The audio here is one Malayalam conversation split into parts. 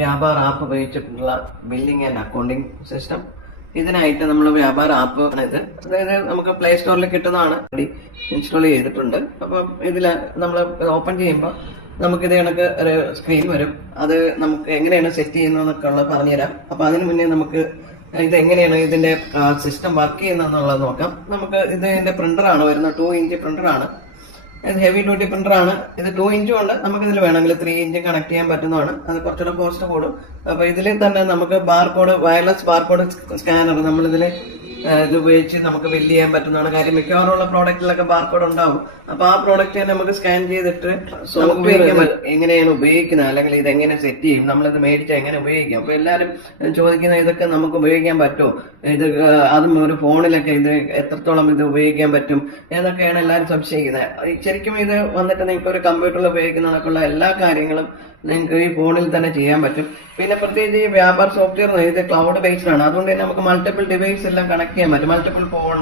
വ്യാപാർ ആപ്പ് ഉപയോഗിച്ചിട്ടുള്ള ബില്ലിംഗ് ആൻഡ് അക്കൗണ്ടിംഗ് സിസ്റ്റം. ഇതിനായിട്ട് നമ്മൾ വ്യാപാർ ആപ്പ് ഇത് അതായത് നമുക്ക് പ്ലേ സ്റ്റോറിൽ കിട്ടുന്നതാണ്, ഇൻസ്റ്റാൾ ചെയ്തിട്ടുണ്ട്. അപ്പം ഇതിൽ നമ്മൾ ഓപ്പൺ ചെയ്യുമ്പോൾ നമുക്കിത് കണക്ക് ഒരു സ്ക്രീൻ വരും. അത് നമുക്ക് എങ്ങനെയാണ് സെറ്റ് ചെയ്യുന്നതെന്നൊക്കെ ഉള്ളത് പറഞ്ഞുതരാം. അപ്പൊ അതിന് മുന്നേ നമുക്ക് ഇത് എങ്ങനെയാണ് ഇതിന്റെ സിസ്റ്റം വർക്ക് ചെയ്യുന്നതെന്നുള്ളത് നോക്കാം. നമുക്ക് ഇതിന്റെ പ്രിന്ററാണ് വരുന്നത്, 2 ഇഞ്ച് പ്രിന്ററാണ്. ഇത് ഹെവി ഡ്യൂട്ടി പ്രിന്ററാണ്. ഇത് 2 ഇഞ്ചും ഉണ്ട്, നമുക്ക് ഇതിൽ വേണമെങ്കിൽ 3 ഇഞ്ച് കണക്ട് ചെയ്യാൻ പറ്റുന്നതാണ്. അത് കുറച്ചുകൂടെ കോസ്റ്റ് കൂടും. അപ്പൊ ഇതിൽ തന്നെ നമുക്ക് ബാർകോഡ്, വയർലെസ് ബാർകോഡ് സ്കാനർ നമ്മളിതിൽ ഇത് ഉപയോഗിച്ച് നമുക്ക് ബില്ല് ചെയ്യാൻ പറ്റുന്നതാണ്. കാര്യം മിക്കവാറുള്ള പ്രോഡക്റ്റിലൊക്കെ ബാർകോഡ് ഉണ്ടാവും. അപ്പൊ ആ പ്രോഡക്റ്റ് തന്നെ നമുക്ക് സ്കാൻ ചെയ്തിട്ട് എങ്ങനെയാണ് ഉപയോഗിക്കുന്നത്, അല്ലെങ്കിൽ ഇത് എങ്ങനെ സെറ്റ് ചെയ്യും, നമ്മളിത് മേടിച്ചാൽ എങ്ങനെ ഉപയോഗിക്കാം. അപ്പൊ എല്ലാവരും ചോദിക്കുന്ന ഇതൊക്കെ നമുക്ക് ഉപയോഗിക്കാൻ പറ്റുമോ, ഇത് അതും ഒരു ഫോണിലൊക്കെ ഇത് എത്രത്തോളം ഇത് ഉപയോഗിക്കാൻ പറ്റും എന്നൊക്കെയാണ് എല്ലാവരും സംശയിക്കുന്നത്. ശരിക്കും ഇത് വന്നിട്ട് നിങ്ങൾക്ക് ഒരു കമ്പ്യൂട്ടറിൽ ഉപയോഗിക്കുന്നതിനൊക്കെയുള്ള എല്ലാ കാര്യങ്ങളും നിങ്ങൾക്ക് ഈ ഫോണിൽ തന്നെ ചെയ്യാൻ പറ്റും. പിന്നെ പ്രത്യേകിച്ച് ഈ വ്യാപാർ സോഫ്റ്റ്വെയർ ഇത് ക്ലൗഡ് ബേസ്ഡ് ആണ്. അതുകൊണ്ട് തന്നെ നമുക്ക് മൾട്ടിപ്പിൾ ഡിവൈസ് എല്ലാം കണക്ട് ചെയ്യാൻ പറ്റും. മൾട്ടിപ്പിൾ ഫോൺ,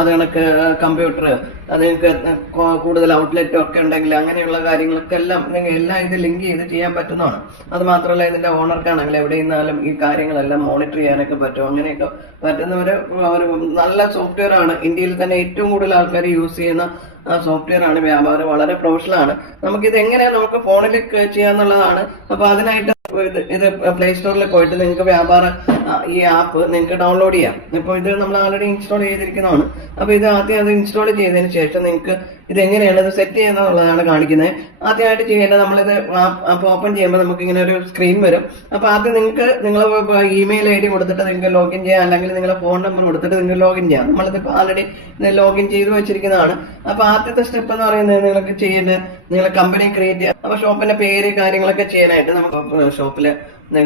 അത് കണക്ക് കമ്പ്യൂട്ടർ, അത് നിങ്ങൾക്ക് കൂടുതൽ ഔട്ട്ലെറ്റ് ഒക്കെ ഉണ്ടെങ്കിൽ അങ്ങനെയുള്ള കാര്യങ്ങളൊക്കെ എല്ലാം എല്ലാം ഇത് ലിങ്ക് ചെയ്ത് ചെയ്യാൻ പറ്റുന്നതാണ്. അത് മാത്രമല്ല ഇതിന്റെ ഓണർക്കാണെങ്കിൽ എവിടെ നിന്നാലും ഈ കാര്യങ്ങളെല്ലാം മോണിറ്റർ ചെയ്യാനൊക്കെ പറ്റും. അങ്ങനെയൊക്കെ പറ്റുന്ന ഒരു നല്ല സോഫ്റ്റ്വെയർ ആണ്. ഇന്ത്യയിൽ തന്നെ ഏറ്റവും കൂടുതൽ ആൾക്കാർ യൂസ് ചെയ്യുന്ന സോഫ്റ്റ്വെയർ ആണ് വ്യാപാരം. വളരെ പ്രൊഫഷണൽ ആണ്. നമുക്കിത് എങ്ങനെയാണ് നമുക്ക് ഫോണിൽ ചെയ്യാന്നുള്ളതാണ്. അപ്പൊ അതിനായിട്ട് ഇത് പ്ലേ സ്റ്റോറിൽ പോയിട്ട് നിങ്ങൾക്ക് വ്യാപാര ഈ ആപ്പ് നിങ്ങൾക്ക് ഡൗൺലോഡ് ചെയ്യാം. ഇപ്പൊ ഇത് നമ്മൾ ആൾറെഡി ഇൻസ്റ്റാൾ ചെയ്തിരിക്കുന്നതാണ്. അപ്പൊ ഇത് ആദ്യം അത് ഇൻസ്റ്റാൾ ചെയ്തതിന് ശേഷം നിങ്ങൾക്ക് ഇത് എങ്ങനെയാണ് ഇത് സെറ്റ് ചെയ്യുന്നതെന്നുള്ളതാണ് കാണിക്കുന്നത്. ആദ്യമായിട്ട് ചെയ്യേണ്ടത് നമ്മളിത് ആപ്പ് ഓപ്പൺ ചെയ്യുമ്പോൾ നമുക്ക് ഇങ്ങനെ ഒരു സ്ക്രീൻ വരും. അപ്പൊ ആദ്യം നിങ്ങൾക്ക് നിങ്ങളെ ഇമെയിൽ ID കൊടുത്തിട്ട് നിങ്ങൾക്ക് ലോഗിൻ ചെയ്യാം, അല്ലെങ്കിൽ നിങ്ങളെ ഫോൺ നമ്പർ കൊടുത്തിട്ട് നിങ്ങൾക്ക് ലോഗിൻ ചെയ്യാം. നമ്മളിതിപ്പോൾ ആൾറെഡി ലോഗിൻ ചെയ്ത് വെച്ചിരിക്കുന്നതാണ്. അപ്പൊ ആദ്യത്തെ സ്റ്റെപ്പ് എന്ന് പറയുന്നത് നിങ്ങൾക്ക് ചെയ്യേണ്ടത് നിങ്ങളെ കമ്പനി ക്രിയേറ്റ് ചെയ്യാം. അപ്പൊ ഷോപ്പിന്റെ പേര് കാര്യങ്ങളൊക്കെ ചെയ്യാനായിട്ട് നമുക്ക്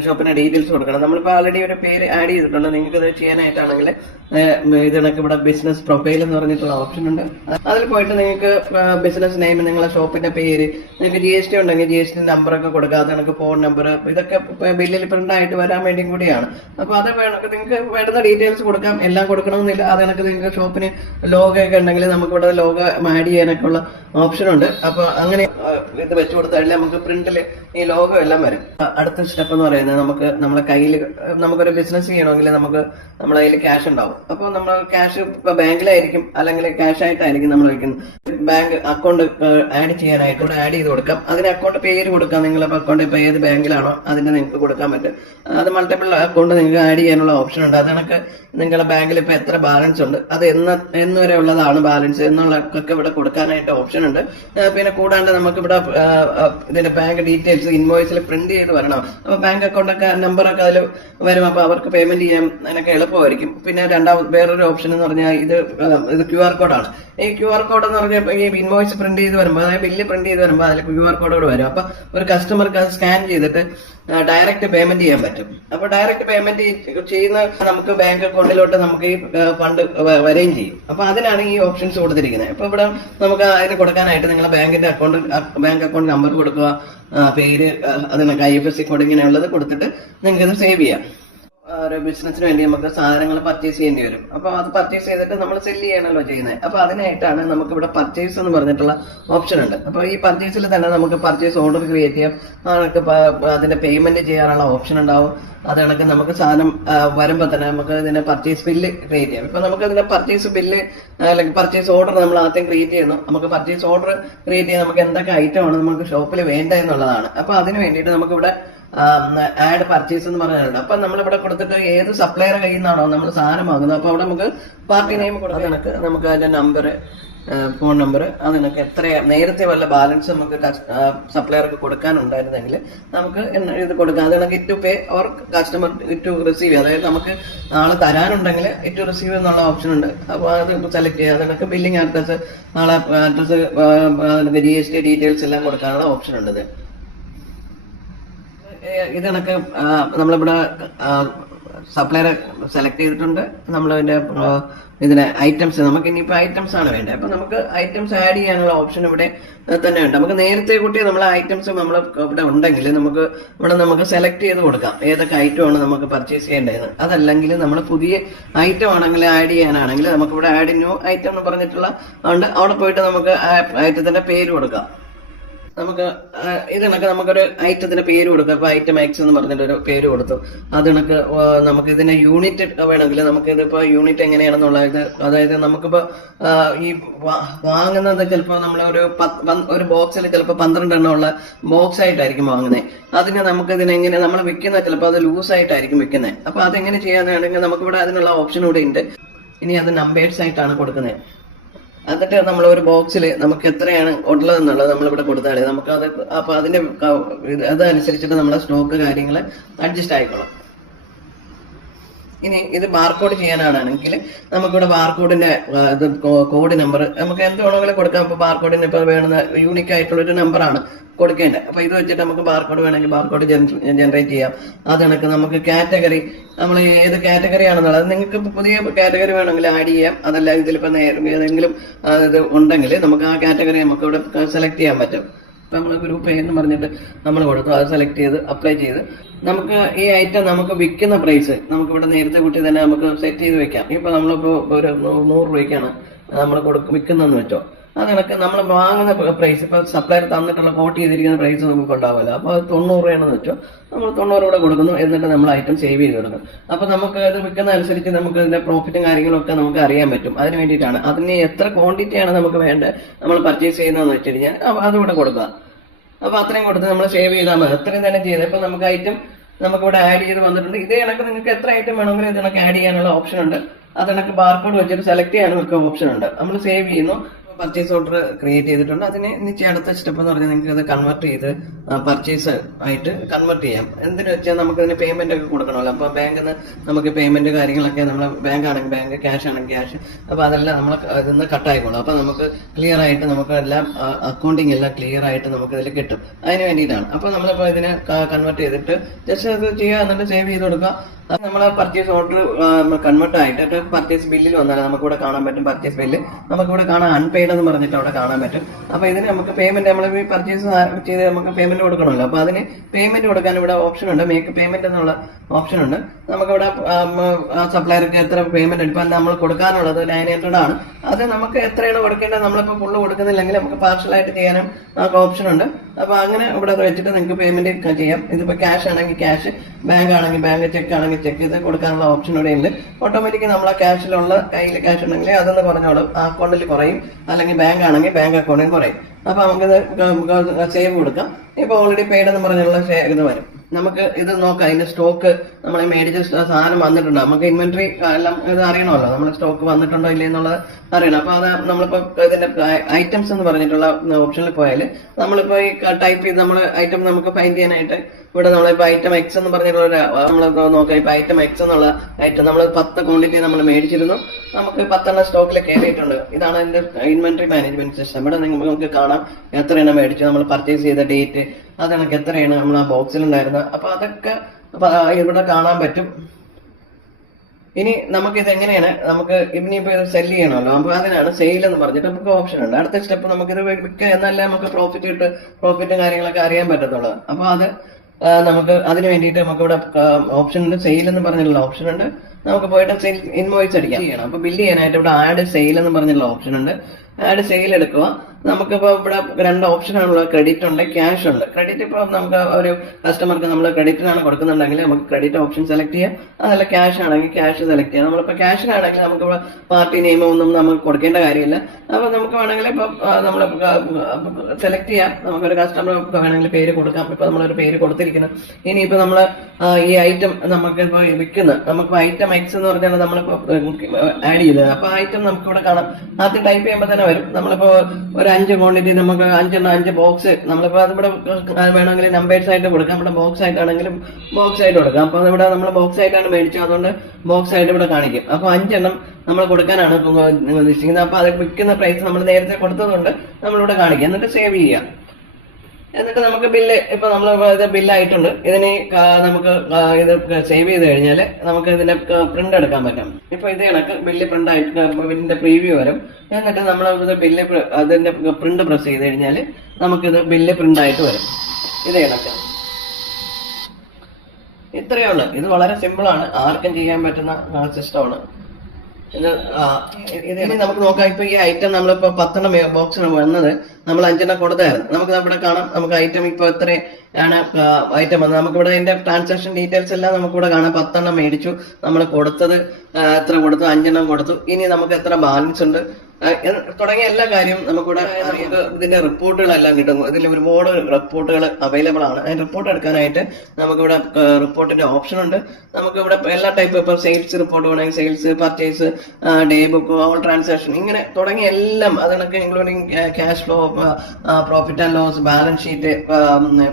ഷോപ്പിന്റെ ഡീറ്റെയിൽസ് കൊടുക്കണം. നമ്മളിപ്പോൾ ആൾറെഡി ഒരു പേര് ആഡ് ചെയ്തിട്ടുണ്ട്. നിങ്ങൾക്ക് ഇത് ചെയ്യാനായിട്ടാണെങ്കിൽ ഇതിനൊക്കെ ഇവിടെ ബിസിനസ് പ്രൊഫൈൽ എന്ന് പറഞ്ഞിട്ടുള്ള ഓപ്ഷൻ ഉണ്ട്. അതിൽ പോയിട്ട് നിങ്ങൾക്ക് ബിസിനസ് നെയിം, നിങ്ങളെ ഷോപ്പിന്റെ പേര്, നിങ്ങൾക്ക് GST ഉണ്ടെങ്കിൽ GST നമ്പറൊക്കെ കൊടുക്കുക. അത് കണക്ക് ഫോൺ നമ്പർ, ഇതൊക്കെ ബില്ലിൽ പ്രിന്റ് ആയിട്ട് വരാൻ വേണ്ടി കൂടിയാണ്. അപ്പൊ അത് നിങ്ങൾക്ക് വേണ്ടുന്ന ഡീറ്റെയിൽസ് കൊടുക്കാം. എല്ലാം കൊടുക്കണമെന്നില്ല. അത് കണക്ക് നിങ്ങൾക്ക് ഷോപ്പിന് ലോഗോ ഒക്കെ ഉണ്ടെങ്കിൽ നമുക്ക് ഇവിടെ ലോഗോ ആഡ് ചെയ്യാനൊക്കെ ഉള്ള ഓപ്ഷൻ ഉണ്ട്. അപ്പൊ അങ്ങനെ ഇത് വെച്ച് കൊടുത്താൽ നമുക്ക് പ്രിന്റിൽ ഈ ലോഗോ എല്ലാം വരും. അടുത്ത സ്റ്റെപ്പ് എന്ന് പറയുന്നത് നമുക്ക് നമ്മളെ കയ്യിൽ നമുക്കൊരു ബിസിനസ് ചെയ്യണമെങ്കിൽ നമ്മളെ കയ്യിൽ ക്യാഷ് ഉണ്ടാവും. അപ്പോൾ നമ്മൾ ക്യാഷ് ഇപ്പൊ ബാങ്കിലായിരിക്കും അല്ലെങ്കിൽ ക്യാഷ് ആയിട്ടായിരിക്കും നമ്മൾ വയ്ക്കുന്നത്. ബാങ്ക് അക്കൗണ്ട് ആഡ് ചെയ്യാനായിട്ട് ഇവിടെ ആഡ് ചെയ്ത് കൊടുക്കാം. അതിന് അക്കൗണ്ട് പേര് കൊടുക്കാം. നിങ്ങളിപ്പോൾ അക്കൗണ്ട് ഇപ്പൊ ഏത് ബാങ്കിലാണോ അതിന്റെ നിങ്ങൾക്ക് കൊടുക്കാൻ പറ്റും. അത് മൾട്ടിപ്പിൾ അക്കൗണ്ട് നിങ്ങൾക്ക് ആഡ് ചെയ്യാനുള്ള ഓപ്ഷൻ ഉണ്ട്. അത് കണക്ക് നിങ്ങളുടെ ബാങ്കിൽ ഇപ്പൊ എത്ര ബാലൻസ് ഉണ്ട്, അത് എന്ന് വരെ ഉള്ളതാണ് ബാലൻസ് എന്നുള്ളതൊക്കെ ഇവിടെ കൊടുക്കാനായിട്ട് ഓപ്ഷൻ ഉണ്ട്. പിന്നെ കൂടാണ്ട് നമുക്ക് ഇവിടെ ഇതിന്റെ ബാങ്ക് ഡീറ്റെയിൽസ് ഇൻവോയ്സിൽ പ്രിന്റ് ചെയ്ത് വരണം. അപ്പൊ ബാങ്ക് അക്കൗണ്ടൊക്കെ നമ്പറൊക്കെ അതിൽ വരും. അപ്പൊ അവർക്ക് പേയ്മെന്റ് ചെയ്യാൻ അതിനൊക്കെ എളുപ്പമായിരിക്കും. പിന്നെ വേറൊരു ഓപ്ഷൻ എന്ന് പറഞ്ഞാൽ ഇത് QR കോഡാണ്. ഈ QR കോഡ് എന്ന് പറഞ്ഞാൽ ഈ ഇൻവോയ്സ് പ്രിന്റ് ചെയ്ത് വരുമ്പോൾ, അതായത് ബില്ല് പ്രിന്റ് ചെയ്ത് വരുമ്പോൾ അതിൽ QR കോഡ് വരും. അപ്പൊ ഒരു കസ്റ്റമർക്ക് അത് സ്കാൻ ചെയ്തിട്ട് ഡയറക്റ്റ് പേയ്മെന്റ് ചെയ്യാൻ പറ്റും. അപ്പൊ ഡയറക്റ്റ് പേയ്മെന്റ് ചെയ്യുന്ന നമുക്ക് ബാങ്ക് അക്കൗണ്ടിലോട്ട് നമുക്ക് ഈ ഫണ്ട് വരികയും ചെയ്യും. അപ്പൊ അതിനാണ് ഈ ഓപ്ഷൻസ് കൊടുത്തിരിക്കുന്നത്. അപ്പൊ ഇവിടെ നമുക്ക് അതിന് കൊടുക്കാനായിട്ട് നിങ്ങളെ ബാങ്ക് അക്കൗണ്ട് നമ്പർ കൊടുക്കുക, പേര്, അതിനൊക്കെ IFSC കോഡ് ഇങ്ങനെയുള്ളത് കൊടുത്തിട്ട് നിങ്ങൾക്ക് ഇത് സേവ് ചെയ്യാം. ഒരു ബിസിനസ്സിന് വേണ്ടി നമുക്ക് സാധനങ്ങൾ പർച്ചേസ് ചെയ്യേണ്ടി വരും. അപ്പൊ അത് പർച്ചേസ് ചെയ്തിട്ട് നമ്മൾ സെല്ല് ചെയ്യാനല്ലോ ചെയ്യുന്നത്. അപ്പൊ അതിനായിട്ടാണ് നമുക്ക് ഇവിടെ പർച്ചേസ് എന്ന് പറഞ്ഞിട്ടുള്ള ഓപ്ഷൻ ഉണ്ട്. അപ്പൊ ഈ പർച്ചേസിൽ തന്നെ നമുക്ക് പർച്ചേസ് ഓർഡർ ക്രിയേറ്റ് ചെയ്യാം. അതിന്റെ പേയ്മെന്റ് ചെയ്യാനുള്ള ഓപ്ഷൻ ഉണ്ടാവും. അത് കണക്ക് നമുക്ക് സാധനം വരുമ്പോൾ തന്നെ നമുക്ക് ഇതിന്റെ പർച്ചേസ് ബില്ല് ക്രിയേറ്റ് ചെയ്യാം. ഇപ്പൊ നമുക്ക് ഇതിന്റെ പർച്ചേസ് ബില്ല് അല്ലെങ്കിൽ പർച്ചേസ് ഓർഡർ നമ്മൾ ആദ്യം ക്രിയേറ്റ് ചെയ്യുന്നു. നമുക്ക് പർച്ചേസ് ഓർഡർ ക്രിയേറ്റ് ചെയ്യാൻ നമുക്ക് എന്തൊക്കെ ഐറ്റം ആണ് നമുക്ക് ഷോപ്പിൽ വേണ്ട എന്നുള്ളതാണ്. അപ്പൊ അതിന് വേണ്ടിയിട്ട് നമുക്ക് ഇവിടെ ആഡ് പർച്ചേസ് എന്ന് പറഞ്ഞിട്ടുണ്ട്. അപ്പൊ നമ്മളിവിടെ കൊടുത്തിട്ട് ഏത് സപ്ലയർ കയ്യിൽ നിന്നാണോ നമ്മൾ സാധനം വാങ്ങുന്നത്, അപ്പൊ അവിടെ നമുക്ക് പാർട്ടി നെയിം കൊടുക്കാം. നമുക്ക് അതിന്റെ നമ്പർ, ഫോൺ നമ്പർ, അതിനൊക്കെ എത്ര നേരത്തെ വല്ല ബാലൻസ് നമുക്ക് സപ്ലയർക്ക് കൊടുക്കാനുണ്ടായിരുന്നെങ്കിൽ നമുക്ക് ഇത് കൊടുക്കാം. അത് കണക്ക് it pay or customer to receive, അതായത് നമുക്ക് നാളെ തരാനുണ്ടെങ്കിൽ ഇറ്റ് റിസീവ് എന്നുള്ള ഓപ്ഷൻ ഉണ്ട്. അപ്പോൾ അത് സെലക്ട് ചെയ്യുക. അതിനൊക്കെ ബില്ലിംഗ് അഡ്രസ്, നാളെ അഡ്രസ്, GST ഡീറ്റെയിൽസ് എല്ലാം കൊടുക്കാനുള്ള ഓപ്ഷൻ ഉണ്ട്. ഇത് കണക്ക് നമ്മളിവിടെ സപ്ലയറെ സെലക്ട് ചെയ്തിട്ടുണ്ട്. നമ്മളതിന്റെ ഇതിന് ഐറ്റംസ്, നമുക്ക് ഇനിയിപ്പോൾ ഐറ്റംസ് ആണ് വേണ്ടത്. അപ്പൊ നമുക്ക് ഐറ്റംസ് ആഡ് ചെയ്യാനുള്ള ഓപ്ഷൻ ഇവിടെ തന്നെ ഉണ്ട്. നമുക്ക് നേരത്തെ കൂട്ടി നമ്മളെ ഐറ്റംസ് നമ്മൾ ഇവിടെ ഉണ്ടെങ്കിൽ നമുക്ക് സെലക്ട് ചെയ്ത് കൊടുക്കാം ഏതൊക്കെ ഐറ്റമാണ് നമുക്ക് പർച്ചേസ് ചെയ്യേണ്ടത്. അതല്ലെങ്കിൽ നമ്മൾ പുതിയ ഐറ്റം ആണെങ്കിൽ ആഡ് ചെയ്യാനാണെങ്കിൽ നമുക്ക് ഇവിടെ ആഡ് ന്യൂ ഐറ്റം എന്ന് പറഞ്ഞിട്ടുള്ള ഉണ്ട്. അവിടെ പോയിട്ട് നമുക്ക് ഐറ്റത്തിന്റെ പേര് കൊടുക്കാം. നമുക്ക് ഇത് കണക്ക് നമുക്കൊരു ഐറ്റത്തിന് പേര് കൊടുക്കാം. ഇപ്പൊ ഐറ്റം എക്സ് എന്ന് പറഞ്ഞിട്ടൊരു പേര് കൊടുത്തു. അത് കണക്ക് നമുക്ക് ഇതിന്റെ യൂണിറ്റ് വേണമെങ്കിൽ നമുക്ക് ഇതിപ്പോ യൂണിറ്റ് എങ്ങനെയാണെന്നുള്ളത്, അതായത് നമുക്കിപ്പോ ഈ വാങ്ങുന്നത് ചിലപ്പോ നമ്മൾ ഒരു ബോക്സിൽ ചിലപ്പോൾ 12 എണ്ണം ഉള്ള ബോക്സ് ആയിട്ടായിരിക്കും വാങ്ങുന്നത്. അതിന് നമുക്ക് ഇതിനെങ്ങനെ നമ്മൾ വിൽക്കുന്നത് ചിലപ്പോൾ അത് ലൂസ് ആയിട്ടായിരിക്കും വിൽക്കുന്നത്. അപ്പൊ അതെങ്ങനെ ചെയ്യാനാണെങ്കിൽ നമുക്കിവിടെ അതിനുള്ള ഓപ്ഷൻ കൂടെ ഉണ്ട്. ഇനി അത് നമ്പേഴ്സ് ആയിട്ടാണ് കൊടുക്കുന്നത്. എന്നിട്ട് നമ്മൾ ഒരു ബോക്സിൽ നമുക്ക് എത്രയാണ് ഉള്ളതെന്നുള്ളത് നമ്മളിവിടെ കൊടുത്താൽ നമുക്ക് അത് അപ്പൊ അതിന്റെ അതനുസരിച്ചിട്ട് നമ്മളെ സ്റ്റോക്ക് കാര്യങ്ങൾ അഡ്ജസ്റ്റ് ആയിക്കോളും. ഇനി ഇത് ബാർകോഡ് ചെയ്യാനാണെങ്കിൽ നമുക്കിവിടെ ബാർകോഡിന്റെ ഇത് കോഡ് നമ്പർ നമുക്ക് എന്ത് വേണമെങ്കിലും കൊടുക്കാം. ഇപ്പൊ ബാർകോഡിന് ഇപ്പൊ വേണമെന്ന യൂണിക് ആയിട്ടുള്ള ഒരു നമ്പറാണ് കൊടുക്കേണ്ടത്. അപ്പൊ ഇത് വെച്ചിട്ട് നമുക്ക് ബാർകോഡ് വേണമെങ്കിൽ ബാർകോഡ് ജനറേറ്റ് ചെയ്യാം. അത് കണക്ക് നമുക്ക് കാറ്റഗറി നമ്മൾ ഏത് കാറ്റഗറി ആണെന്നുള്ളത് നിങ്ങൾക്ക് പുതിയ കാറ്റഗറി വേണമെങ്കിൽ ആഡ് ചെയ്യാം. അതല്ല ഇതിലിപ്പോ ഏതെങ്കിലും ഇത് ഉണ്ടെങ്കിൽ നമുക്ക് ആ കാറ്റഗറി നമുക്ക് ഇവിടെ സെലക്ട് ചെയ്യാൻ പറ്റും. നമ്മൾ ഗ്രൂപ്പ് എ എന്ന് പറഞ്ഞിട്ട് നമ്മൾ കൊടുത്തു. അത് സെലക്ട് ചെയ്ത് അപ്ലൈ ചെയ്ത് നമുക്ക് ഈ ഐറ്റം നമുക്ക് വിൽക്കുന്ന പ്രൈസ് നമുക്ക് ഇവിടെ നേരത്തെ കൂട്ടി തന്നെ നമുക്ക് സെറ്റ് ചെയ്ത് വെക്കാം. ഇപ്പൊ നമ്മളിപ്പോ ഒരു 100 രൂപയ്ക്കാണ് നമ്മൾ വിൽക്കുന്നതെന്ന് വെച്ചോ. അത് കണക്ക് നമ്മൾ വാങ്ങുന്ന പ്രൈസ് ഇപ്പൊ സപ്ലയർ തന്നിട്ടുള്ള കോട്ട് ചെയ്തിരിക്കുന്ന പ്രൈസ് നമുക്ക് ഉണ്ടാവില്ല. അപ്പൊ 90 രൂപയാണെന്ന് വെച്ചോ, നമ്മൾ 90 രൂപ കൊടുക്കുന്നു. എന്നിട്ട് നമ്മൾ ഐറ്റം സേവ് ചെയ്ത് കൊടുക്കും. അപ്പൊ നമുക്ക് അത് വിൽക്കുന്ന അനുസരിച്ച് നമുക്ക് ഇതിന്റെ പ്രോഫിറ്റും കാര്യങ്ങളും ഒക്കെ നമുക്ക് അറിയാൻ പറ്റും. അതിന് വേണ്ടിയിട്ടാണ്. അതിന് എത്ര ക്വാണ്ടിറ്റിയാണ് നമുക്ക് വേണ്ടത് നമ്മൾ പർച്ചേസ് ചെയ്യുന്നതെന്ന് വെച്ച് കഴിഞ്ഞാൽ അതിവിടെ കൊടുക്കുക. അപ്പൊ അത്രയും കൊടുത്ത് നമ്മൾ സേവ് ചെയ്താൽ മതി. അത്രയും തന്നെ ചെയ്ത് ഇപ്പൊ നമുക്ക് ഐറ്റം നമുക്കിവിടെ ആഡ് ചെയ്ത് വന്നിട്ടുണ്ട്. ഇതേ കണക്ക് നിങ്ങൾക്ക് എത്ര ഐറ്റം വേണമെങ്കിലും ഇത് കണക്ക് ആഡ് ചെയ്യാനുള്ള ഓപ്ഷൻ ഉണ്ട്. അത് കണക്ക് ബാർകോഡ് വെച്ചിട്ട് സെലക്ട് ചെയ്യാനൊക്കെ ഓപ്ഷൻ ഉണ്ട്. നമ്മൾ സേവ് ചെയ്യുന്നു. പർച്ചേസ് ഓർഡർ ക്രിയേറ്റ് ചെയ്തിട്ടുണ്ട്. അതിന് നിശ്ചയ അടുത്ത സ്റ്റെപ്പ് എന്ന് പറഞ്ഞാൽ നിങ്ങൾക്ക് അത് കൺവേർട്ട് ചെയ്ത് പർച്ചേസ് ആയിട്ട് കൺവേർട്ട് ചെയ്യാം. എന്തിനു വെച്ചാൽ നമുക്ക് അതിന് പേയ്മെന്റ് ഒക്കെ കൊടുക്കണമല്ലോ. അപ്പൊ ബാങ്കിൽ നിന്ന് നമുക്ക് പേയ്മെന്റ് കാര്യങ്ങളൊക്കെ നമ്മൾ ബാങ്ക് ആണെങ്കിൽ ബാങ്ക്, ക്യാഷ് ആണെങ്കിൽ ക്യാഷ്, അപ്പൊ അതെല്ലാം നമ്മൾ അതിൽ നിന്ന് കട്ടായിക്കോളും. അപ്പൊ നമുക്ക് ക്ലിയർ ആയിട്ട് നമുക്ക് എല്ലാം അക്കൗണ്ടിങ് എല്ലാം ക്ലിയർ ആയിട്ട് നമുക്ക് ഇതിൽ കിട്ടും. അതിന് വേണ്ടിയിട്ടാണ്. അപ്പൊ നമ്മളിപ്പോ ഇതിനെ കൺവേർട്ട് ചെയ്തിട്ട് ജസ്റ്റ് അത് ചെയ്യുക, എന്നിട്ട് സേവ് ചെയ്ത് കൊടുക്കുക. അത് നമ്മളെ പർച്ചേസ് ഓർഡർ കൺവേർട്ട് ആയിട്ട് പർച്ചേസ് ബില്ലിൽ വന്നാൽ നമുക്കിവിടെ കാണാൻ പറ്റും. പർച്ചേസ് ബില്ല് നമുക്കിവിടെ കാണാൻ അൺപെയ്ഡ് എന്ന് പറഞ്ഞിട്ട് അവിടെ കാണാൻ പറ്റും. അപ്പൊ ഇതിന് നമുക്ക് പേയ്മെന്റ് നമ്മൾ പർച്ചേസ് ചെയ്ത് നമുക്ക് പേയ്മെന്റ് കൊടുക്കണമല്ലോ. അപ്പൊ അതിന് പേയ്മെന്റ് കൊടുക്കാൻ ഇവിടെ ഓപ്ഷൻ ഉണ്ട്. മേക്ക് പേയ്മെന്റ് എന്നുള്ള ഓപ്ഷൻ ഉണ്ട്. നമുക്കിവിടെ സപ്ലയർക്ക് എത്ര പേയ്മെന്റ് ഇപ്പൊ നമ്മൾ കൊടുക്കാനുള്ളത് 900 ആണ്. അത് നമുക്ക് എത്രയാണ് കൊടുക്കേണ്ടത്, നമ്മളിപ്പോ ഫുള്ള് കൊടുക്കുന്നില്ലെങ്കിൽ നമുക്ക് പാർഷ്യലായിട്ട് ചെയ്യാനും നമുക്ക് ഓപ്ഷൻ ഉണ്ട്. അപ്പൊ അങ്ങനെ ഇവിടെ വെച്ചിട്ട് നിങ്ങൾക്ക് പേയ്മെന്റ് ചെയ്യാം. ഇതിപ്പോ ക്യാഷ് ആണെങ്കിൽ ക്യാഷ്, ബാങ്ക് ആണെങ്കിൽ ബാങ്ക്, ചെക്ക് ആണെങ്കിൽ ചെക്ക് ഇത് കൊടുക്കാനുള്ള ഓപ്ഷൻ ഇവിടെ ഉണ്ട്. ഓട്ടോമാറ്റിക് നമ്മളെ ക്യാഷിലുള്ള കയ്യിൽ ക്യാഷ് ഉണ്ടെങ്കിൽ അതെന്ന് പറഞ്ഞോളും. ആ അക്കൗണ്ടിൽ കുറയും, അല്ലെങ്കിൽ ബാങ്ക് ആണെങ്കിൽ ബാങ്ക് അക്കൗണ്ടിൽ കുറയും. അപ്പൊ നമുക്കിത് സേവ് കൊടുക്കാം. ഇപ്പൊ ഓൾറെഡി പെയ്ഡ് എന്ന് പറഞ്ഞുള്ള ഇത് വരും. നമുക്ക് ഇത് നോക്കാം. അതിന്റെ സ്റ്റോക്ക് നമ്മളെ മേടിച്ച സാധനം വന്നിട്ടുണ്ടോ, നമുക്ക് ഇൻവെന്ററി എല്ലാം ഇത് അറിയണമല്ലോ. നമ്മൾ സ്റ്റോക്ക് വന്നിട്ടുണ്ടോ ഇല്ലേ എന്നുള്ളത് അറിയണം. അപ്പൊ അത് നമ്മളിപ്പോ ഇതിന്റെ ഐറ്റംസ് എന്ന് പറഞ്ഞിട്ടുള്ള ഓപ്ഷനിൽ പോയാൽ നമ്മളിപ്പോ ഈ ടൈപ്പ് ചെയ്ത് നമ്മൾ ഐറ്റം നമുക്ക് ഫൈൻഡ് ചെയ്യാനായിട്ട് ഇവിടെ നമ്മളിപ്പോ ഐറ്റം എക്സ് എന്ന് പറഞ്ഞിട്ടുള്ള നമ്മൾ നോക്കാം. ഇപ്പൊ ഐറ്റം എക്സ് എന്നുള്ള ഐറ്റം നമ്മൾ 10 ക്വാണ്ടിറ്റി നമ്മൾ മേടിച്ചിരുന്നു. നമുക്ക് 10 സ്റ്റോക്കിൽ കയറിയിട്ടുണ്ട്. ഇതാണ് അതിന്റെ ഇൻവെന്ററി മാനേജ്മെന്റ് സിസ്റ്റം. ഇവിടെ നമുക്ക് കാണാം എത്രയാണ് മേടിച്ചു, നമ്മൾ പർച്ചേസ് ചെയ്ത ഡേറ്റ്, അത് കണക്ക് എത്രയാണ് നമ്മൾ ആ ബോക്സിൽ ഉണ്ടായിരുന്നത്. അപ്പൊ അതൊക്കെ ഇവിടെ കാണാൻ പറ്റും. ഇനി നമുക്ക് ഇത് എങ്ങനെയാണ്, നമുക്ക് ഇനിയിപ്പോ ഇത് സെല് ചെയ്യണമല്ലോ. അപ്പൊ അതിനാണ് സെയിൽ എന്ന് പറഞ്ഞിട്ട് നമുക്ക് ഓപ്ഷൻ ഉണ്ട്. അടുത്ത സ്റ്റെപ്പ് നമുക്കിത് വിൽക്കുക എന്നല്ലേ നമുക്ക് പ്രോഫിറ്റും കാര്യങ്ങളൊക്കെ അറിയാൻ പറ്റത്തുള്ളൂ. അപ്പൊ അത് നമുക്ക് അതിന് വേണ്ടിയിട്ട് നമുക്ക് ഇവിടെ ഓപ്ഷൻ ഉണ്ട്. സെയിൽ എന്ന് പറഞ്ഞിട്ടുള്ള ഓപ്ഷൻ ഉണ്ട്. നമുക്ക് പോയിട്ട് സെയിൽ ഇൻവോയ്സ് അടിക്കാം ചെയ്യണം. അപ്പൊ ബില്ല് ചെയ്യാനായിട്ട് ഇവിടെ ആഡ് സെയിൽ എന്ന് പറഞ്ഞിട്ടുള്ള ഓപ്ഷൻ ഉണ്ട്. ആഡ് സെയിൽ എടുക്കുക. നമുക്കിപ്പോ ഇവിടെ 2 ഓപ്ഷൻ ആണുള്ളത്. ക്രെഡിറ്റ് ഉണ്ട്, ക്യാഷ് ഉണ്ട്. ക്രെഡിറ്റ് ഇപ്പൊ നമുക്ക് ഒരു കസ്റ്റമർക്ക് നമ്മൾ ക്രെഡിറ്റിനാണ് കൊടുക്കുന്നുണ്ടെങ്കിൽ നമുക്ക് ക്രെഡിറ്റ് ഓപ്ഷൻ സെലക്ട് ചെയ്യാം. അതല്ല ക്യാഷ് ആണെങ്കിൽ ക്യാഷ് സെലക്ട് ചെയ്യാം. നമ്മളിപ്പോ ക്യാഷിനാണെങ്കിൽ നമുക്ക് പാർട്ടി നെയിമോ ഒന്നും നമുക്ക് കൊടുക്കേണ്ട കാര്യമില്ല. അപ്പൊ നമുക്ക് വേണമെങ്കിൽ ഇപ്പൊ നമ്മൾ സെലക്ട് ചെയ്യാം. നമുക്കൊരു കസ്റ്റമർ വേണമെങ്കിൽ പേര് കൊടുക്കാം. ഇപ്പൊ നമ്മളൊരു പേര് കൊടുത്തിരിക്കുന്നു. ഇനിയിപ്പോ നമ്മള് ഈ ഐറ്റം നമുക്ക് ഇപ്പൊ വിൽക്കുന്നത്, നമുക്ക് ഐറ്റം എക്സ് എന്ന് പറഞ്ഞാൽ നമ്മളിപ്പോ ആഡ് ചെയ്തത്. അപ്പൊ ഐറ്റം നമുക്ക് ഇവിടെ കാണാം. ആദ്യം ടൈപ്പ് ചെയ്യുമ്പോൾ തന്നെ വരും. നമ്മളിപ്പോ ഒരു 5 ക്വാണ്ടിറ്റി നമുക്ക് 5 ബോക്സ് നമ്മളിപ്പോ അതിവിടെ വേണമെങ്കിൽ നമ്പേഴ്സ് ആയിട്ട് കൊടുക്കാം. ഇവിടെ ബോക്സ് ആയിട്ടാണെങ്കിലും ബോക്സ് ആയിട്ട് കൊടുക്കാം. അപ്പൊ ഇവിടെ നമ്മൾ ബോക്സ് ആയിട്ടാണ് മേടിച്ചത്, അതുകൊണ്ട് ബോക്സ് ആയിട്ട് ഇവിടെ കാണിക്കും. അപ്പൊ 5 നമ്മൾ കൊടുക്കാനാണ് ഉദ്ദേശിക്കുന്നത്. അപ്പൊ അത് വിൽക്കുന്ന പ്രൈസ് നമ്മൾ നേരത്തെ കൊടുത്തതുകൊണ്ട് നമ്മളിവിടെ കാണിക്കാം. എന്നിട്ട് സേവ് ചെയ്യാം. എന്നിട്ട് നമുക്ക് ബില്ല് ഇപ്പൊ നമ്മൾ ഇത് ബില്ലായിട്ടുണ്ട്. ഇതിന് നമുക്ക് ഇത് സേവ് ചെയ്ത് കഴിഞ്ഞാൽ നമുക്ക് ഇതിന്റെ പ്രിന്റ് എടുക്കാൻ പറ്റും. ഇപ്പൊ ഇത് കണക്ക് ബില്ല് പ്രിന്റ് ആയിട്ട് ബില്ലിന്റെ പ്രീവ്യൂ വരും. എന്നിട്ട് നമ്മൾ ഇത് ബില്ല് അതിന്റെ പ്രിന്റ് പ്രസ് ചെയ്ത് കഴിഞ്ഞാൽ നമുക്കിത് ബില്ല് പ്രിന്റ് ആയിട്ട് വരും. ഇത് കണക്ക് ഇത്രയേ ഉള്ളൂ. ഇത് വളരെ സിമ്പിൾ ആണ്, ആർക്കും ചെയ്യാൻ പറ്റുന്ന സിസ്റ്റമാണ്. ഇനി നമുക്ക് നോക്കാം. ഇപ്പൊ ഈ ഐറ്റം നമ്മളിപ്പോ 10 ബോക്സ് വന്നത് നമ്മൾ 5 കൊടുത്തായിരുന്നു. നമുക്ക് ഇവിടെ കാണാം. നമുക്ക് ഐറ്റം ഇപ്പൊ എത്രയാണ് ഐറ്റം വന്നത്. നമുക്കിവിടെ അതിന്റെ ട്രാൻസാക്ഷൻ ഡീറ്റെയിൽസ് എല്ലാം നമുക്കിവിടെ കാണാം. 10 മേടിച്ചു, നമ്മൾ കൊടുത്തത് എത്ര കൊടുത്തു, 5 കൊടുത്തു. ഇനി നമുക്ക് എത്ര ബാലൻസ് ഉണ്ട് തുടങ്ങിയ എല്ലാ കാര്യവും നമുക്കിവിടെ ഇതിന്റെ റിപ്പോർട്ടുകളെല്ലാം കിട്ടും. ഇതിൽ ഒരുപാട് റിപ്പോർട്ടുകൾ അവൈലബിൾ ആണ്. അതിന്റെ റിപ്പോർട്ട് എടുക്കാനായിട്ട് നമുക്കിവിടെ റിപ്പോർട്ടിന്റെ ഓപ്ഷൻ ഉണ്ട്. നമുക്കിവിടെ എല്ലാ ടൈപ്പ് ഇപ്പൊ സെയിൽസ് റിപ്പോർട്ട് വേണമെങ്കിൽ sales, purchase, day book, all transaction ഇങ്ങനെ തുടങ്ങിയ എല്ലാം അതിനൊക്കെ including cash flow, profit and loss, balance sheet,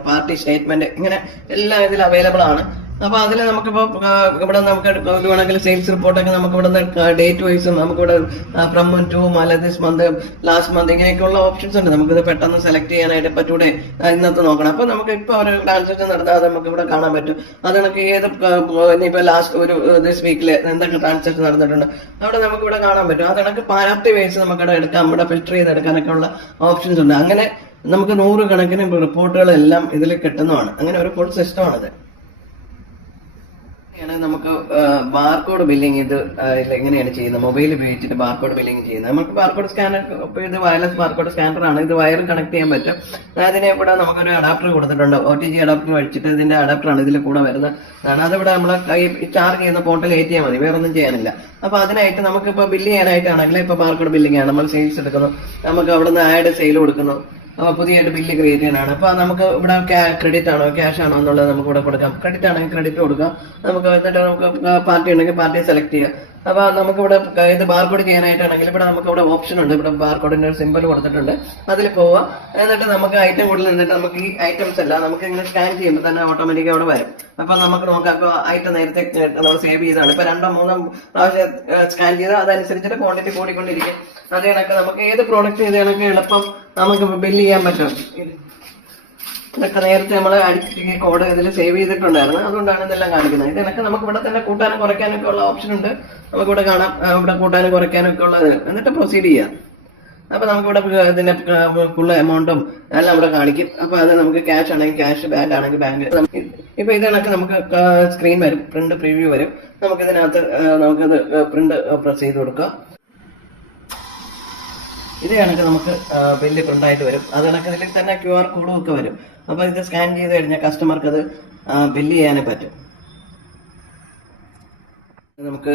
party statement ഇങ്ങനെ എല്ലാം ഇതിൽ അവൈലബിൾ ആണ്. അപ്പൊ അതിൽ നമുക്കിപ്പോ ഇവിടെ നമുക്ക് വേണമെങ്കിൽ സെയിൽസ് റിപ്പോർട്ടൊക്കെ നമുക്ക് ഇവിടെ ഡേറ്റ് വൈസും നമുക്കിവിടെ from to this month, last month ഇങ്ങനെയൊക്കെയുള്ള ഓപ്ഷൻസ് ഉണ്ട്. നമുക്കിത് പെട്ടെന്ന് സെലക്ട് ചെയ്യാനായിട്ട് പറ്റൂടെ ഇന്നത്തെ നോക്കണം. അപ്പൊ നമുക്ക് ഇപ്പൊ ഒരു ട്രാൻസാക്ഷൻ നടത്താതെ നമുക്ക് ഇവിടെ കാണാൻ പറ്റും. അത് കണക്ക് ഏത് ഇനിയിപ്പോ ലാസ്റ്റ് ഒരു ദിസ് വീക്കില് എന്തൊക്കെ ട്രാൻസാക്ഷൻ നടന്നിട്ടുണ്ട് അവിടെ നമുക്ക് ഇവിടെ കാണാൻ പറ്റും. അത് കണക്ക് പാർട്ടി വൈസ് നമുക്കിവിടെ എടുക്കാം. ഇവിടെ ഫിൽറ്റർ ചെയ്തെടുക്കാനൊക്കെ ഉള്ള ഓപ്ഷൻസ് ഉണ്ട്. അങ്ങനെ നമുക്ക് 100 കണക്കിന് റിപ്പോർട്ടുകളെല്ലാം ഇതിൽ കിട്ടുന്നതാണ്. അങ്ങനെ ഒരു ഫുൾ സിസ്റ്റമാണിത്. നമുക്ക് ബാർകോഡ് ബില്ലിംഗ് ഇത് എങ്ങനെയാണ് ചെയ്യുന്നത്, മൊബൈൽ ഉപയോഗിച്ചിട്ട് ബാർകോഡ് ബില്ലിംഗ് ചെയ്യുന്നത്. നമുക്ക് ബാർകോഡ് സ്കാനർ, ഇപ്പൊ ഇത് വയർലെസ് ബാർകോഡ് സ്കാനർ ആണ്. ഇത് വയർ കണക്ട് ചെയ്യാൻ പറ്റും. അതിനെ ഇവിടെ നമുക്കൊരു അഡാപ്റ്റർ കൊടുത്തിട്ടുണ്ട്. OTG അഡാപ്റ്റർ വെച്ചിട്ട് ഇതിന്റെ അഡാപ്റ്റർ ആണ് ഇതിൽ കൂടെ വരുന്നത്. അതിവിടെ നമ്മളെ ചാർജ് ചെയ്യുന്ന പോർട്ടൽ ഏറ്റിയാൽ മതി, വേറെ ഒന്നും ചെയ്യാനില്ല. അപ്പൊ അതിനായിട്ട് നമുക്കിപ്പോ ബില്ല് ചെയ്യാനായിട്ടാണെങ്കിൽ ഇപ്പൊ ബാർകോഡ് ബില്ലിംഗ് ആണ്. നമ്മൾ സെയിൽസ് എടുക്കുന്നു, നമുക്ക് അവിടെ നിന്ന് ആഡ് സെയിൽ കൊടുക്കുന്നു, അപ്പൊ പുതിയതായിട്ട് ബില്ല് ക്രിയേറ്റ് ചെയ്യാനാണ്. അപ്പൊ നമുക്ക് ഇവിടെ ക്രെഡിറ്റ് ആണോ ക്യാഷ് ആണോ എന്നുള്ളത് നമുക്ക് ഇവിടെ കൊടുക്കാം. ക്രെഡിറ്റ് ആണെങ്കിൽ ക്രെഡിറ്റ് കൊടുക്കാം. നമുക്ക് എന്നിട്ട് നമുക്ക് പാർട്ടി ഉണ്ടെങ്കിൽ പാർട്ടി സെലക്ട് ചെയ്യാം. അപ്പൊ നമുക്കിവിടെ ഇത് ബാർകോഡ് ചെയ്യാനായിട്ടാണെങ്കിൽ ഇവിടെ നമുക്ക് ഇവിടെ ഓപ്ഷൻ ഉണ്ട്. ഇവിടെ ബാർകോഡിന്റെ ഒരു സിമ്പിൾ കൊടുത്തിട്ടുണ്ട്. അതിൽ പോവാം. എന്നിട്ട് നമുക്ക് ഐറ്റം കൂടുതൽ നിന്നിട്ട് നമുക്ക് ഈ ഐറ്റംസ് എല്ലാം നമുക്ക് ഇങ്ങനെ സ്കാൻ ചെയ്യുമ്പോൾ തന്നെ ഓട്ടോമാറ്റിക് അവിടെ വരും. അപ്പൊ നമുക്ക് നോക്കാം. ഇപ്പൊ ഐറ്റം നേരത്തെ നമ്മൾ സേവ് ചെയ്താണ്. ഇപ്പൊ 2-3 പ്രാവശ്യം സ്കാൻ ചെയ്ത് അതനുസരിച്ചിട്ട് ക്വാണ്ടിറ്റി കൂടിക്കൊണ്ടിരിക്കും. അത് കണക്ക് നമുക്ക് ഏത് പ്രോഡക്റ്റ് ചെയ്ത് കണക്ക് എളുപ്പം നമുക്ക് ബില്ല് ചെയ്യാൻ പറ്റും. ഇതൊക്കെ നേരത്തെ നമ്മൾ അടിച്ചിട്ട് കോഡ് ഇതിൽ സേവ് ചെയ്തിട്ടുണ്ടായിരുന്നു. അതുകൊണ്ടാണ് ഇതെല്ലാം കാണിക്കുന്നത്. ഇതിനൊക്കെ നമുക്ക് ഇവിടെ തന്നെ കൂട്ടാനും കുറയ്ക്കാനൊക്കെ ഉള്ള ഓപ്ഷൻ ഉണ്ട്. നമുക്കിവിടെ കാണാം. ഇവിടെ കൂട്ടാനും കുറയ്ക്കാനൊക്കെ ഉള്ളത്. എന്നിട്ട് പ്രൊസീഡ് ചെയ്യാം. അപ്പൊ നമുക്കിവിടെ ഇതിന്റെ ഫുൾ എമൗണ്ടും എല്ലാം ഇവിടെ കാണിക്കും. അപ്പൊ അത് നമുക്ക് ക്യാഷ് ആണെങ്കിൽ ക്യാഷ്, ബാങ്ക് ആണെങ്കിൽ ബാങ്ക്. ഇപ്പൊ ഇതിനൊക്കെ നമുക്ക് സ്ക്രീൻ വരും, പ്രിന്റ് പ്രിവ്യൂ വരും. നമുക്ക് ഇതിനകത്ത് നമുക്കത് പ്രിന്റ് പ്രസ് ചെയ്ത് കൊടുക്കാം. ഇത് കണക്ക് നമുക്ക് ബില്ല് പ്രിന്റ് ആയിട്ട് വരും. അത് കണക്ക് ഇതിൽ തന്നെ QR കോഡും ഒക്കെ വരും. അപ്പൊ ഇത് സ്കാൻ ചെയ്ത് കഴിഞ്ഞാൽ കസ്റ്റമർക്ക് അത് ബില്ല് ചെയ്യാനും പറ്റും. നമുക്ക്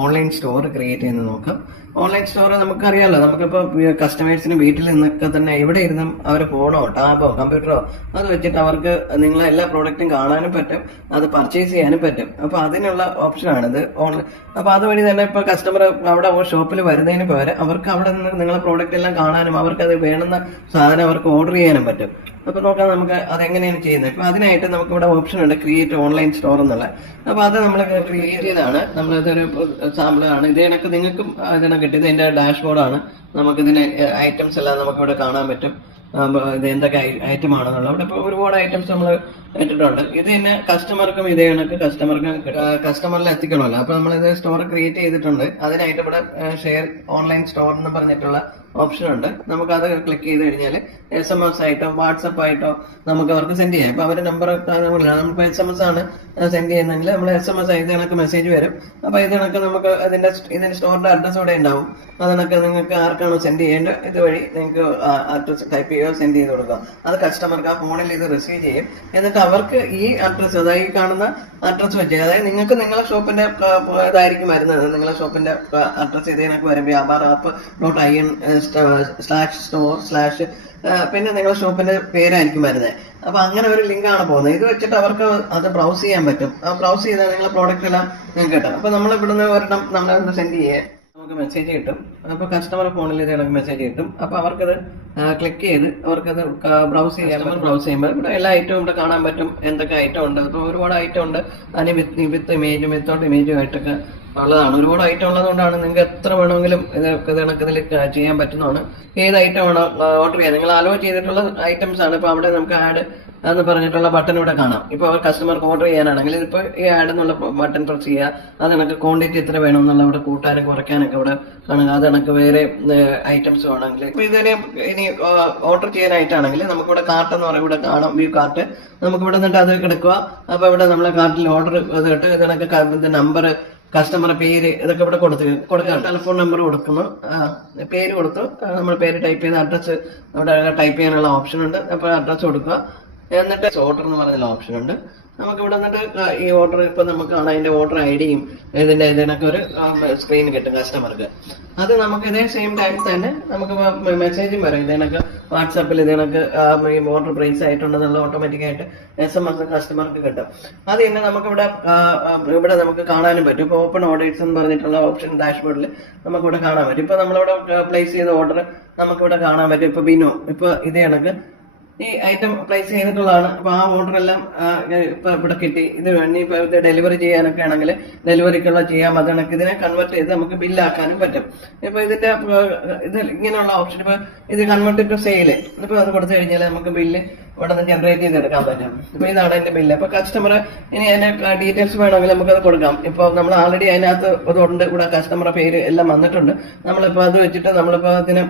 ഓൺലൈൻ സ്റ്റോർ ക്രിയേറ്റ് ചെയ്യുന്നത് നോക്കാം. ഓൺലൈൻ സ്റ്റോർ നമുക്കറിയാമല്ലോ. നമുക്കിപ്പോ കസ്റ്റമേഴ്സിന് വീട്ടിൽ നിന്നൊക്കെ തന്നെ എവിടെ ഇരുന്നും അവർ ഫോണോ ടാബോ കമ്പ്യൂട്ടറോ അത് വെച്ചിട്ട് അവർക്ക് നിങ്ങളെ എല്ലാ പ്രോഡക്റ്റും കാണാനും പറ്റും, അത് പർച്ചേസ് ചെയ്യാനും പറ്റും. അപ്പൊ അതിനുള്ള ഓപ്ഷനാണിത് ഓൺലൈൻ. അപ്പൊ അതുവഴി തന്നെ ഇപ്പൊ കസ്റ്റമർ അവിടെ ഷോപ്പിൽ വരുന്നതിന് പകരം അവർക്ക് അവിടെ നിന്ന് നിങ്ങളെ പ്രോഡക്റ്റ് എല്ലാം കാണാനും അവർക്ക് അത് വേണ്ടുന്ന സാധനം അവർക്ക് ഓർഡർ ചെയ്യാനും പറ്റും. അപ്പൊ നോക്കാം നമുക്ക് അതെങ്ങനെയാണ് ചെയ്യുന്നത്. ഇപ്പൊ അതിനായിട്ട് നമുക്ക് ഇവിടെ ഓപ്ഷൻ ഉണ്ട്, ക്രിയേറ്റ് ഓൺലൈൻ സ്റ്റോർ എന്നുള്ള. അപ്പൊ അത് നമ്മൾ ക്രിയേറ്റ് ചെയ്തതാണ്. നമ്മളിതൊരു സാമ്പിൾ ആണ്. ഇത് കണക്ക് നിങ്ങൾക്കും ഇതിനെ കിട്ടിയത് ഇതിന്റെ ഡാഷ്ബോർഡാണ്. നമുക്കിതിന് ഐറ്റംസ് എല്ലാം നമുക്കിവിടെ കാണാൻ പറ്റും. ഇത് എന്തൊക്കെ ഐറ്റം ആണെന്നുള്ള ഇവിടെ ഇപ്പൊ ഒരുപാട് ഐറ്റംസ് നമ്മൾ ഇട്ടിട്ടുണ്ട്. ഇത് തന്നെ കസ്റ്റമർക്കും ഇതേ കണക്ക് കസ്റ്റമറിൽ എത്തിക്കണമല്ലോ. അപ്പൊ നമ്മളിത് സ്റ്റോർ ക്രിയേറ്റ് ചെയ്തിട്ടുണ്ട്. അതിനായിട്ട് ഇവിടെ ഷെയർ ഓൺലൈൻ സ്റ്റോർ എന്ന് പറഞ്ഞിട്ടുള്ള ഓപ്ഷൻ ഉണ്ട്. നമുക്കത് ക്ലിക്ക് ചെയ്ത് കഴിഞ്ഞാൽ SMS ആയിട്ടോ വാട്സപ്പ് ആയിട്ടോ നമുക്ക് അവർക്ക് സെൻഡ് ചെയ്യാം. ഇപ്പൊ അവരുടെ നമ്പർ നമുക്ക് SMS ആണ് സെൻഡ് ചെയ്യുന്നെങ്കിൽ നമ്മൾ SMS ഇത് കണക്ക് മെസ്സേജ് വരും. അപ്പൊ ഇത് കണക്ക് നമുക്ക് ഇതിന്റെ സ്റ്റോറിന്റെ അഡ്രസ് ഇവിടെ ഉണ്ടാവും. അത് കണക്ക് നിങ്ങൾക്ക് ആർക്കാണോ സെൻഡ് ചെയ്യേണ്ടത് ഇതുവഴി നിങ്ങൾക്ക് അഡ്രസ് ടൈപ്പ് ചെയ്യുകയോ സെൻഡ് ചെയ്ത് കൊടുക്കുക. അത് കസ്റ്റമർക്ക് ആ ഫോണിൽ ഇത് റിസീവ് ചെയ്യും. എന്നിട്ട് അവർക്ക് ഈ അഡ്രസ്, അതായത് ഈ കാണുന്ന അഡ്രസ് വെച്ച്, അതായത് നിങ്ങൾക്ക് നിങ്ങളുടെ ഷോപ്പിന്റെ ഇതായിരിക്കും വരുന്നത്. നിങ്ങളുടെ ഷോപ്പിന്റെ അഡ്രസ് ഇതേ കണക്ക് വരും. വ്യാപാർ-app.in/store/ പിന്നെ നിങ്ങളുടെ ഷോപ്പിന്റെ പേരായിരിക്കും വരുന്നത്. അപ്പൊ അങ്ങനെ ഒരു ലിങ്ക് ആണ് പോകുന്നത്. ഇത് വെച്ചിട്ട് അവർക്ക് അത് ബ്രൗസ് ചെയ്യാൻ പറ്റും. ആ ബ്രൗസ് ചെയ്താൽ നിങ്ങളുടെ പ്രോഡക്റ്റ് എല്ലാം നിങ്ങൾക്ക് കിട്ടും. അപ്പൊ നമ്മൾ ഇവിടുന്ന് ഒരെണ്ണം നമ്മളൊന്ന് സെൻഡ് ചെയ്യേ നമുക്ക് മെസ്സേജ് കിട്ടും. അപ്പൊ കസ്റ്റമർ ഫോണിൽ ഇത് കണക്ക് മെസ്സേജ് കിട്ടും. അപ്പൊ അവർക്കത് ക്ലിക്ക് ചെയ്ത് അവർക്കത് ബ്രൗസ് ചെയ്യാൻ ബ്രൗസ് ചെയ്യുമ്പോൾ ഇവിടെ എല്ലാ ഐറ്റവും ഇവിടെ കാണാൻ പറ്റും. എന്തൊക്കെ ഐറ്റം ഉണ്ട്. ഇപ്പൊ ഒരുപാട് ഐറ്റം ഉണ്ട്. അതിന് വിത്ത് ഇമേജും വിത്തൗട്ട് ഇമേജും ആയിട്ടൊക്കെ ഉള്ളതാണ്. ഒരുപാട് ഐറ്റം ഉള്ളതുകൊണ്ടാണ് നിങ്ങൾക്ക് എത്ര വേണമെങ്കിലും ഇത് കണക്കതിൽ ചെയ്യാൻ പറ്റുന്നതാണ്. ഏത് ഐറ്റം വേണോ ഓർഡർ ചെയ്യാം. നിങ്ങൾ അലോ ചെയ്തിട്ടുള്ള ഐറ്റംസ് ആണ്. ഇപ്പൊ അവിടെ നമുക്ക് ആഡ് എന്ന് പറഞ്ഞിട്ടുള്ള ബട്ടൺ ഇവിടെ കാണാം. ഇപ്പൊ കസ്റ്റമർക്ക് ഓർഡർ ചെയ്യാനാണെങ്കിൽ ഇപ്പൊ ഈ ആഡ് എന്നുള്ള ബട്ടൺ പ്രസ് ചെയ്യുക. അത് കണക്ക് ക്വാണ്ടിറ്റി എത്ര വേണമെന്നുള്ള ഇവിടെ കൂട്ടാനും കുറയ്ക്കാനൊക്കെ ഇവിടെ കാണുക. അത് കണക്ക് വേറെ ഐറ്റംസ് വേണമെങ്കിൽ ഇപ്പൊ ഇതിനെ ഇനി ഓർഡർ ചെയ്യാനായിട്ടാണെങ്കിൽ നമുക്കിവിടെ കാർട്ട് എന്ന് പറയുമ്പോൾ ഇവിടെ കാണാം, വ്യൂ കാർട്ട്. നമുക്ക് ഇവിടെ നിന്നിട്ട് അത് കിടക്കുക. അപ്പൊ ഇവിടെ നമ്മളെ കാർട്ടിൽ ഓർഡർ ഇട്ട് ഇത് കണക്ക് നമ്പർ കസ്റ്റമറുടെ പേര് ഇതൊക്കെ ഇവിടെ കൊടുക്കാം. ടെലിഫോൺ നമ്പർ കൊടുക്കുന്നു, പേര് കൊടുത്തു, നമ്മൾ പേര് ടൈപ്പ് ചെയ്ത് അഡ്രസ്സ് അവിടെ ടൈപ്പ് ചെയ്യാനുള്ള ഓപ്ഷൻ ഉണ്ട്. അപ്പോൾ അഡ്രസ്സ് കൊടുക്കുക. എന്നിട്ട് ഓർഡർ എന്ന് പറഞ്ഞ ഓപ്ഷൻ ഉണ്ട്. നമുക്ക് ഇവിടെ വന്നിട്ട് ഈ ഓർഡർ ഇപ്പൊ നമുക്ക് കാണാം, അതിന്റെ ഓർഡർ ഐഡിയും ഇതിനൊക്കെ ഒരു സ്ക്രീൻ കിട്ടും കസ്റ്റമർക്ക്. അത് നമുക്ക് ഇതേ സെയിം ടൈം തന്നെ നമുക്ക് മെസ്സേജും വരും. ഇതിനൊക്കെ വാട്സാപ്പിൽ ഇതിനൊക്കെ ഈ ഓർഡർ പ്രൈസ് ആയിട്ടുണ്ടെന്നുള്ള ഓട്ടോമാറ്റിക്കായിട്ട് SMS കസ്റ്റമർക്ക് കിട്ടും. അത് തന്നെ ഇവിടെ നമുക്ക് കാണാനും പറ്റും. ഇപ്പൊ ഓപ്പൺ ഓർഡേഴ്സ് എന്ന് പറഞ്ഞിട്ടുള്ള ഓപ്ഷൻ ഡാഷ്ബോർഡിൽ നമുക്കിവിടെ കാണാൻ പറ്റും. ഇപ്പൊ നമ്മളിവിടെ പ്ലേസ് ചെയ്ത ഓർഡർ നമുക്കിവിടെ കാണാൻ പറ്റും. ഇപ്പൊ ബിനോ ഇപ്പൊ ഇതേ കണക്ക് ഈ ഐറ്റം പ്ലേസ് ചെയ്തിട്ടുള്ളതാണ്. അപ്പൊ ആ ഓർഡർ എല്ലാം ഇപ്പൊ ഇവിടെ കിട്ടി. ഇത് ഇപ്പൊ ഇത് ഡെലിവറി ചെയ്യാനൊക്കെ ആണെങ്കിൽ ഡെലിവറിക്കുള്ള ചെയ്യാൻ പറ്റണക്ക് ഇതിനെ കൺവേർട്ട് ചെയ്ത് നമുക്ക് ബില്ലാക്കാനും പറ്റും. ഇപ്പൊ ഇതിന്റെ ഇത് ഇങ്ങനെയുള്ള ഓപ്ഷൻ ഇപ്പൊ ഇത് കൺവേർട്ട് ടു സെയില് ഇപ്പൊ അത് കൊടുത്തു കഴിഞ്ഞാൽ നമുക്ക് ബില്ല് ഇവിടെ നിന്ന് ജനറേറ്റ് ചെയ്തെടുക്കാൻ പറ്റും. ഇപ്പൊ ഇതാണ് എന്റെ ബില്ല്. അപ്പൊ കസ്റ്റമർ ഇനി അതിന്റെ ഡീറ്റെയിൽസ് വേണമെങ്കിൽ നമുക്കത് കൊടുക്കാം. ഇപ്പൊ നമ്മൾ ആൾറെഡി അതിനകത്ത് അതുകൊണ്ട് ഇവിടെ കസ്റ്റമറുടെ പേര് എല്ലാം വന്നിട്ടുണ്ട്. നമ്മളിപ്പോ അത് വെച്ചിട്ട് നമ്മളിപ്പോ അതിനെ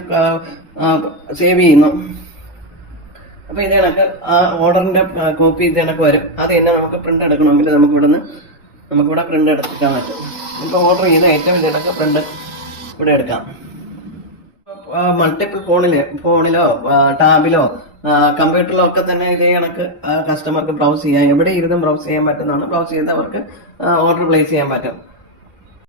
സേവ് ചെയ്യുന്നു. അപ്പൊ ഇത് കണക്ക് ആ ഓർഡറിന്റെ കോപ്പി ഇത് കണക്ക് വരും. അത് തന്നെ നമുക്ക് പ്രിന്റ് എടുക്കണമെങ്കിൽ നമുക്കിവിടെ പ്രിന്റ് എടുക്കാൻ പറ്റും. ഇപ്പൊ ഓർഡർ ചെയ്ത ഐറ്റം ഇത് കണക്ക് പ്രിന്റ് ഇവിടെ എടുക്കാം. മൾട്ടിപ്പിൾ ഫോണിലോ ടാബിലോ കമ്പ്യൂട്ടറിലോ ഒക്കെ തന്നെ ഇതേ കണക്ക് കസ്റ്റമർക്ക് ബ്രൗസ് ചെയ്യാം. എവിടെ ഇരുന്നും ബ്രൗസ് ചെയ്യാൻ പറ്റുന്നതാണ്. ബ്രൗസ് ചെയ്ത് അവർക്ക് ഓർഡർ പ്ലേസ് ചെയ്യാൻ പറ്റും.